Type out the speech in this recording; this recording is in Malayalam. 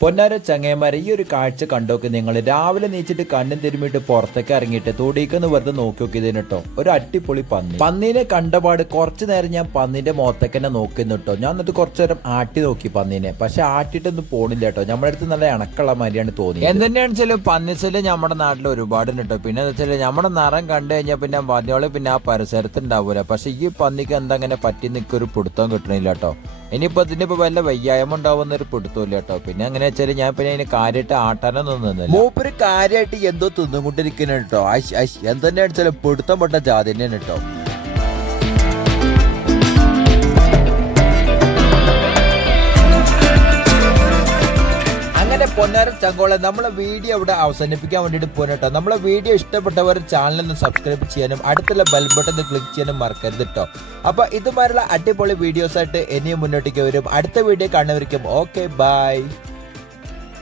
പൊന്നാര ചങ്ങേമാരെ ഈ ഒരു കാഴ്ച കണ്ടോക്ക് നിങ്ങൾ. രാവിലെ നീച്ചിട്ട് കണ്ണും തിരുമിട്ട് പുറത്തേക്ക് ഇറങ്ങിയിട്ട് തൊടിയിക്കൊന്ന് വെറുതെ നോക്കി നോക്കിയതിന് കേട്ടോ ഒരു അടിപൊളി പന്നി. പന്നീനെ കണ്ടപാട് കുറച്ചു നേരം ഞാൻ പന്നിന്റെ മുഖത്തേക്ക് തന്നെ നോക്കുന്നു കേട്ടോ ഞാൻ എന്നിട്ട് കുറച്ചു നേരം ആട്ടി നോക്കി പന്നീനെ. പക്ഷെ ആട്ടിട്ടൊന്നും പോണില്ല കേട്ടോ നമ്മുടെ അടുത്ത് നല്ല ഇണക്കുള്ള മാതിരിയാണ് തോന്നിയത്. എന്തെന്നെയാണ് വെച്ചാൽ പന്നിശല്യം നമ്മുടെ നാട്ടിൽ ഒരുപാട് കേട്ടോ പിന്നെ വെച്ചാൽ നമ്മുടെ നിറം കണ്ടു കഴിഞ്ഞാൽ പിന്നെ പന്നിയോളെ പിന്നെ ആ പരിസരത്ത് ഉണ്ടാവൂല. പക്ഷെ ഈ പന്നിക്ക് എന്താ അങ്ങനെ പറ്റി നിൽക്കൊരു പിടുത്തം കിട്ടണില്ല കേട്ടോ ഇനിയിപ്പോ ഇതിന്റെ ഇപ്പൊ വല്ല വയ്യായ്മ ഉണ്ടാവുന്ന ഒരു പിടുത്തമില്ല കേട്ടോ പിന്നെ അങ്ങനെ വെച്ചാൽ ഞാൻ പിന്നെ അതിന് കാര്യമായിട്ട് ആട്ടാനൊന്നും നിന്നില്ല മൂപ്പര് കാര്യമായിട്ട് എന്തോ തിന്നുകൊണ്ടിരിക്കുന്ന കേട്ടോ എന്തെന്നെ വെച്ചാൽ പിടുത്തം പെട്ട ജാതി തന്നെയാണ് കേട്ടോ പൊന്നാരം ചങ്കോളെ നമ്മളെ വീഡിയോ ഇവിടെ അവസാനിപ്പിക്കാൻ വേണ്ടിയിട്ട് പോകട്ടോ നമ്മളെ വീഡിയോ ഇഷ്ടപ്പെട്ടവർ ഒന്ന് സബ്സ്ക്രൈബ് ചെയ്യാനും അടുത്തുള്ള ബെൽ ബട്ടൺ ക്ലിക്ക് ചെയ്യാനും മറക്കരുത് കേട്ടോ. അപ്പൊ ഇതുമാരുള്ള അടിപൊളി വീഡിയോസ് ആയിട്ട് ഇനിയും മുന്നോട്ടേക്ക് വരും. അടുത്ത വീഡിയോ കാണുന്നവർക്കും ഓക്കെ ബൈ